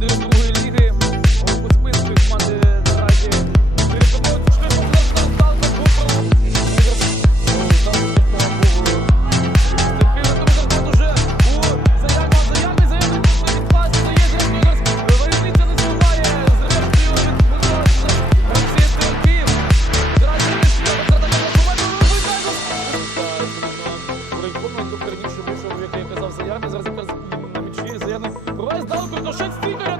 do odnoszę z Twitterem